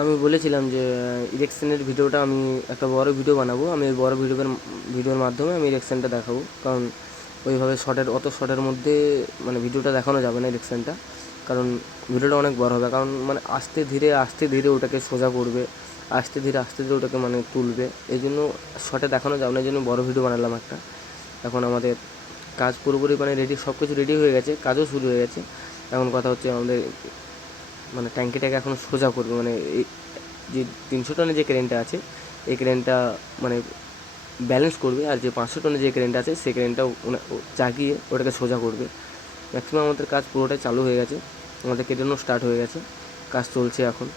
আমি বলেছিলাম যে ইলেকশনের ভিডিওটা আমি একটা বড় ভিডিও বানাবো। আমি ওই বড় ভিডিওর ভিডিওর মাধ্যমে আমি ইলেকশনটা দেখাবো। কারণ ওইভাবে শর্টের অত শর্টের মধ্যে মানে ভিডিওটা দেখানো যাবে না ইলেকশনটা কারণ ভিডিওটা অনেক বড় হবে। কারণ মানে আস্তে ধীরে আস্তে ধীরে ওটাকে সোজা করবে। আস্তে ধীরে আস্তে ধীরে ওটাকে মানে তুলবে। এই জন্য শর্টে দেখানো যাবে না। এই জন্য বড় ভিডিও বানালাম একটা। এখন আমাদের কাজ পুরোপুরি মানে রেডি সব কিছু রেডি হয়ে গেছে। কাজও শুরু হয়ে গেছে। এখন কথা হচ্ছে আমাদের মানে ট্যাঙ্কিটাকে এখন সোজা করবে মানে এই যে তিনশো টনের যে ক্রেনটা আছে, এই ক্রেনটা মানে ব্যালেন্স করবে, আর যে পাঁচশো টনের যে ক্রেনটা আছে, সেই ক্রেনটা চাগিয়ে ওটাকে সোজা করবে। ম্যাক্সিমাম আমাদের কাজ পুরোটাই চালু হয়ে গেছে, আমাদের কেটানো স্টার্ট হয়ে গেছে, কাজ চলছে এখন।